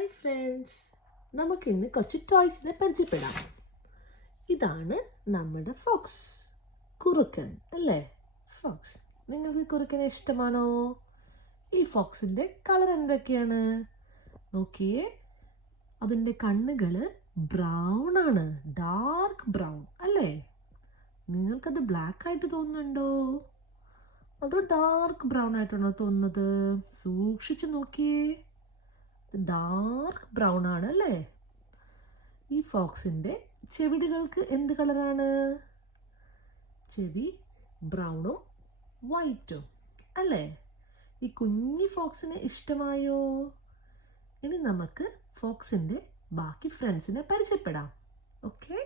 Hi friends, നമുക്കിന്ന് കുറച്ച് ടോയ്സിനെ പരിചയപ്പെടാം. ഇതാണ് നമ്മുടെ ഫോക്സ്, കുറുക്കൻ അല്ലേ? ഫോക്സ്, നിങ്ങൾക്ക് കുറുക്കനെ ഇഷ്ടമാണോ? ഈ ഫോക്സിൻ്റെ കളർ എന്തൊക്കെയാണ് നോക്കിയേ. അതിൻ്റെ കണ്ണുകൾ ബ്രൗൺ ആണ്, ഡാർക്ക് ബ്രൗൺ അല്ലേ? നിങ്ങൾക്കത് ബ്ലാക്ക് ആയിട്ട് തോന്നുന്നുണ്ടോ അതോ ഡാർക്ക് ബ്രൗൺ ആയിട്ടാണോ തോന്നുന്നത്? സൂക്ഷിച്ചു നോക്കിയേ, ഡാർക്ക് ബ്രൗൺ ആണ് അല്ലേ? ഈ ഫോക്സിൻ്റെ ചെവിടുകൾക്ക് എന്ത് കളറാണ്? ചെവി ബ്രൗണും വൈറ്റും അല്ലേ? ഈ കുഞ്ഞി ഫോക്സിനെ ഇഷ്ടമായോ? ഇനി നമുക്ക് ഫോക്സിൻ്റെ ബാക്കി ഫ്രണ്ട്സിനെ പരിചയപ്പെടാം. ഓക്കെ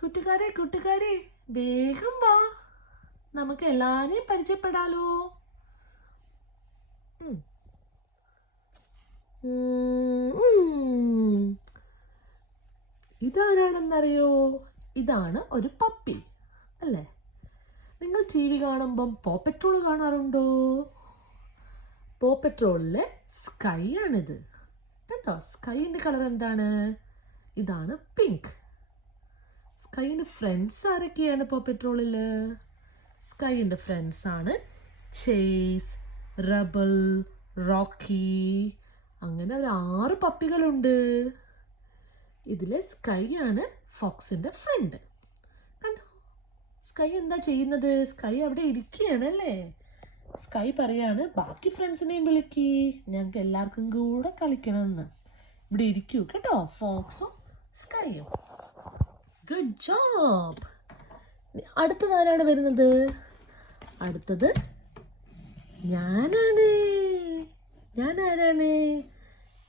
കൂട്ടുകാരെ വേഗം വാ, നമുക്ക് എല്ലാവരെയും പരിചയപ്പെടാലോ. ഇതാരാണെന്നറിയോ? ഇതാണ് ഒരു പപ്പി അല്ലേ? നിങ്ങൾ ടി വി കാണുമ്പം പോ പെട്രോൾ കാണാറുണ്ടോ? പോ പെട്രോളിലെ സ്കൈ ആണിത് കേട്ടോ. സ്കൈൻ്റെ കളർ എന്താണ്? ഇതാണ് പിങ്ക്. സ്കൈൻ്റെ ഫ്രണ്ട്സ് ആരൊക്കെയാണ് പോ പെട്രോളിൽ? സ്കൈൻ്റെ ഫ്രണ്ട്സ് ആണ് ചേസ്, റബൽ, റോക്കി, അങ്ങനെ ഒരു 6 പപ്പികളുണ്ട്. ഇതിലെ സ്കൈ ആണ് ഫോക്സിന്റെ ഫ്രണ്ട്. കണ്ടോ സ്കൈ എന്താ ചെയ്യുന്നത്? സ്കൈ അവിടെ ഇരിക്കുകയാണ് അല്ലേ? സ്കൈ പറയാണ് ബാക്കി ഫ്രണ്ട്സിനെയും വിളിക്കി, ഞങ്ങൾക്ക് എല്ലാവർക്കും കൂടെ കളിക്കണമെന്ന്. ഇവിടെ ഇരിക്കൂ കേട്ടോ, ഫോക്സും സ്കൈയും. Good job. അടുത്തത് ആരാണ് വരുന്നത്? അടുത്തത് ഞാനാണ്. ഞാൻ ആരാണ്?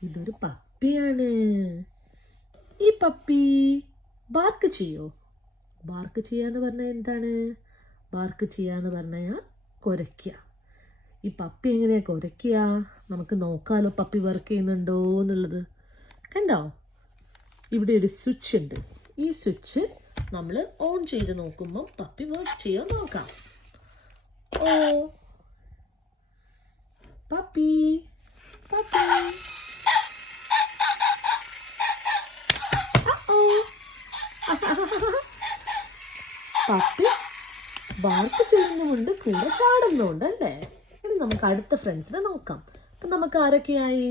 ഇതൊരു പപ്പിയാണ്. ഈ പപ്പി ബാർക്ക് ചെയ്യോ? ബാർക്ക് ചെയ്യാന്ന് പറഞ്ഞാൽ എന്താണ്? ബാർക്ക് ചെയ്യാന്ന് പറഞ്ഞാൽ കുരയ്ക്കുക. ഈ പപ്പി എങ്ങനെയാ കുരയ്ക്കുക? നമുക്ക് നോക്കാലോ പപ്പി വർക്ക് ചെയ്യുന്നുണ്ടോ എന്നുള്ളത്. കണ്ടോ, ഇവിടെ ഒരു സ്വിച്ച് ഉണ്ട്. ഈ സ്വിച്ച് നമ്മൾ ഓൺ ചെയ്ത് നോക്കുമ്പോൾ പപ്പി വർക്ക് ചെയ്യാൻ നോക്കാം. ഓ പപ്പി പപ്പി പപ്പി ബാർക്ക് ചെയ്യുന്നുമുണ്ട്, കൂടെ ചാടുന്നുണ്ട് അല്ലേ? ഇനി നമുക്ക് അടുത്ത ഫ്രണ്ട്സിനെ നോക്കാം. അപ്പം നമുക്ക് ആരൊക്കെയായി?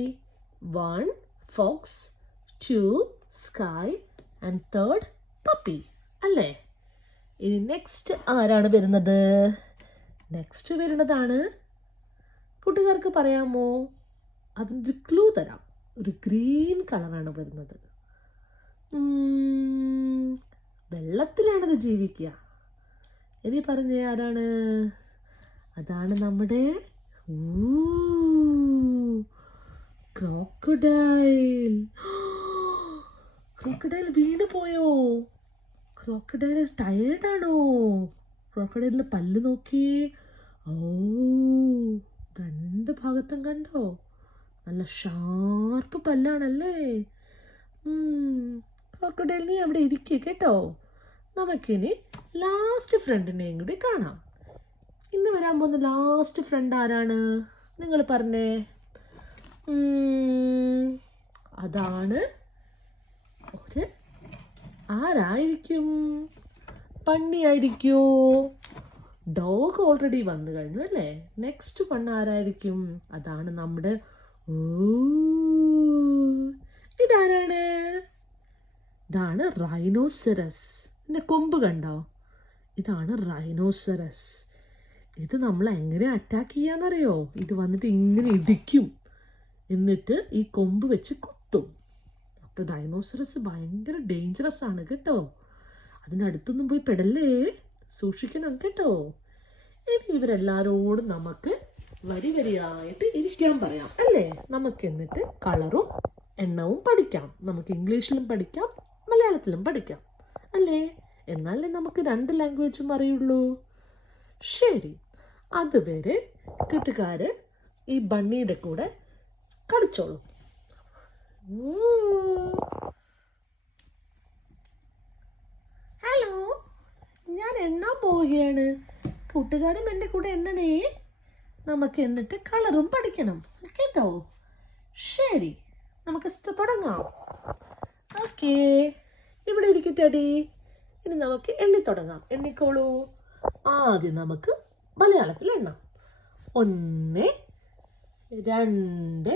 1 fox, 2 sky and 3rd puppy അല്ലേ? ഇനി നെക്സ്റ്റ് ആരാണ് വരുന്നത്? നെക്സ്റ്റ് വരുന്നതാണ്, കൂട്ടുകാർക്ക് പറയാമോ? അതിൻ്റെ ഒരു ക്ലൂ തരാം. ഒരു ഗ്രീൻ കളറാണ് വരുന്നത്. വെള്ളത്തിലാണത് ജീവിക്കുക. ഇനി പറഞ്ഞേ ആരാണ്? അതാണ് നമ്മുടെ ക്രോക്കഡൈൽ. ക്രോക്കഡൈൽ വീണ് പോയോ? ക്രോക്കഡൈൽ ടയേർഡാണോ? ക്രോക്കഡൈലിന്റെ പല്ല് നോക്കിയേ. ഓ, 2 ഭാഗത്തും കണ്ടോ? നല്ല ഷാർപ്പ് പല്ലാണല്ലേ? ക്രോക്കഡൈൽ നീ അവിടെ ഇരിക്കുക കേട്ടോ. നമുക്കിനി ലാസ്റ്റ് ഫ്രണ്ടിനെയും കൂടി കാണാം. ഇന്ന് വരാൻ പോകുന്ന ലാസ്റ്റ് ഫ്രണ്ട് ആരാണ്? നിങ്ങൾ പറഞ്ഞേ. അതാണ് ഒരു ആരായിരിക്കും? പന്നിയായിരിക്കോ? ഡോഗ് ഓൾറെഡി വന്നു കഴിഞ്ഞു അല്ലേ? നെക്സ്റ്റ് വൺ ആരായിരിക്കും? അതാണ് നമ്മുടെ ഇതാരാണ്? ഇതാണ് റൈനോസറസ്. ഇതിന്റെ കൊമ്പ് കണ്ടോ? ഇതാണ് റൈനോസറസ്. ഇത് നമ്മൾ എങ്ങനെ അറ്റാക്ക് ചെയ്യാന്നറിയോ? ഇത് വന്നിട്ട് ഇങ്ങനെ ഇടിക്കും, എന്നിട്ട് ഈ കൊമ്പ് വെച്ച് കുത്തും. അപ്പൊ റൈനോസറസ് ഭയങ്കര ഡേഞ്ചറസ് ആണ് കേട്ടോ. അതിനടുത്തൊന്നും പോയി പെടല്ലേ, സൂക്ഷിക്കണം കേട്ടോ. ഇനി ഇവരെല്ലാരോടും നമുക്ക് വരി വരിയായിട്ട് ഇരിക്കാൻ പറയാം അല്ലേ? നമുക്ക് എന്നിട്ട് കളറും എണ്ണവും പഠിക്കാം. നമുക്ക് ഇംഗ്ലീഷിലും പഠിക്കാം, മലയാളത്തിലും പഠിക്കാം അല്ലേ? എന്നാലേ നമുക്ക് 2 ലാംഗ്വേജും അറിയുള്ളൂ. ശരി, അതുവരെ കൂട്ടുകാര് ഈ ബണ്ണിയുടെ കൂടെ കളിച്ചോളൂ. ഹലോ, ഞാൻ എണ്ണാൻ പോവുകയാണ്. കൂട്ടുകാരും എൻ്റെ കൂടെ എണ്ണണേ. നമുക്ക് എന്നിട്ട് കളറും പഠിക്കണം കേട്ടോ. ശരി, നമുക്ക് തുടങ്ങാം. ഓക്കേ, ഇവിടെ ഇരിക്കട്ടെടി. ഇനി നമുക്ക് എണ്ണി തുടങ്ങാം. എണ്ണിക്കോളൂ. ആദ്യം നമുക്ക് മലയാളത്തിൽ എണ്ണാം. 1 2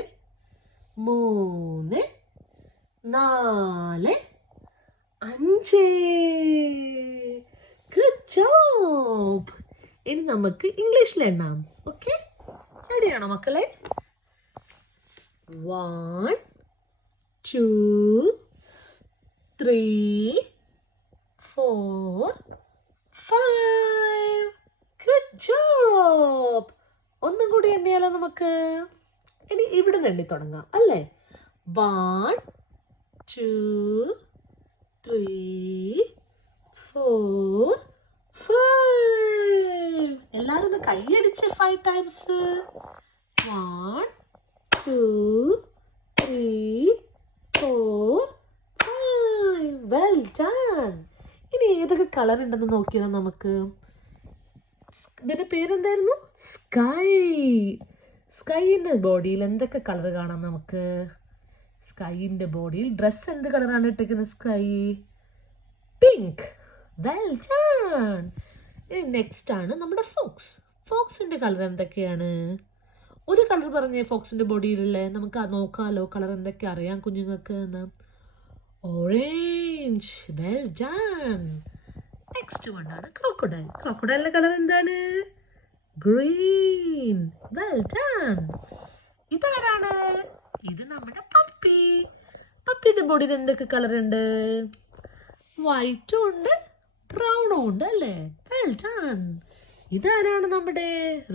3 4 5. Good job. ഇനി നമുക്ക് ഇംഗ്ലീഷിൽ എണ്ണാം. ഓക്കെ, റെഡിയാണോ മക്കളെ? 1 2 3 4 5. Good job. ഒന്നും കൂടി എണ്ണിയാലോ നമുക്ക്? ഇനി ഇവിടുന്ന് എണ്ണി തുടങ്ങാം അല്ലേ? 1 2 3 4 5. എല്ലാരും ഒന്ന് കൈയടിച്ച് 5 ടൈംസ്. 1 2 3 4 5. Well done. ഇനി ഏതൊക്കെ കളർ ഉണ്ടെന്ന് നോക്കിയാലോ നമുക്ക്? ഇതിന്റെ പേരെന്തായിരുന്നു? സ്കൈ. സ്കൈന്റെ ബോഡിയിൽ എന്തൊക്കെ കളർ കാണാം നമുക്ക്? സ്കൈന്റെ ബോഡിയിൽ ഡ്രസ് എന്ത് കളറാണ് ഇട്ടിരിക്കുന്നത്? Sky pink. Well done. ഇനി നെക്സ്റ്റ് ആണ് നമ്മുടെ ഫോക്സ്. ഫോക്സിന്റെ കളർ എന്തൊക്കെയാണ്? ഒരു കളർ പറഞ്ഞേ ഫോക്സിന്റെ ബോഡിയിലുള്ള. നമുക്ക് നോക്കാലോ കളർ എന്തൊക്കെ അറിയാം കുഞ്ഞുങ്ങൾക്ക് എന്ന്. Orange. Well done. Next one ആണ് ക്രോക്കഡൈൽ. ക്രോക്കഡൈലിന്റെ കളർ എന്താണ്? ഗ്രീൻ. Well done. ഇതാരാണ്? ഇത് നമ്മുടെ പപ്പി. പപ്പിയുടെ ബോഡിയിൽ എന്തൊക്കെ കളർ ഉണ്ട്? വൈറ്റും ഉണ്ട് ബ്രൗണും ഉണ്ട് അല്ലേ? Well done. ഇതാരാണ്? നമ്മുടെ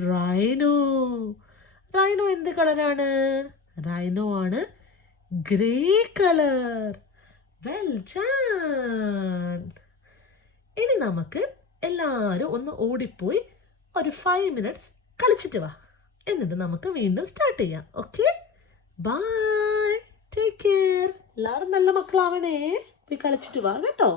റൈനോ. റൈനോ എന്ത് കളറാണ്? റൈനോ ആണ് ഗ്രേ കളർ. Well done. ഇനി നമുക്ക് എല്ലാവരും ഒന്ന് ഓടിപ്പോയി ഒരു 5 minutes കളിച്ചിട്ട് വാ. എന്നിട്ട് നമുക്ക് വീണ്ടും സ്റ്റാർട്ട് ചെയ്യാം. Okay, bye, take care. എല്ലാവരും നല്ല മക്കളാവണേ. പോയി കളിച്ചിട്ട് വാ കേട്ടോ.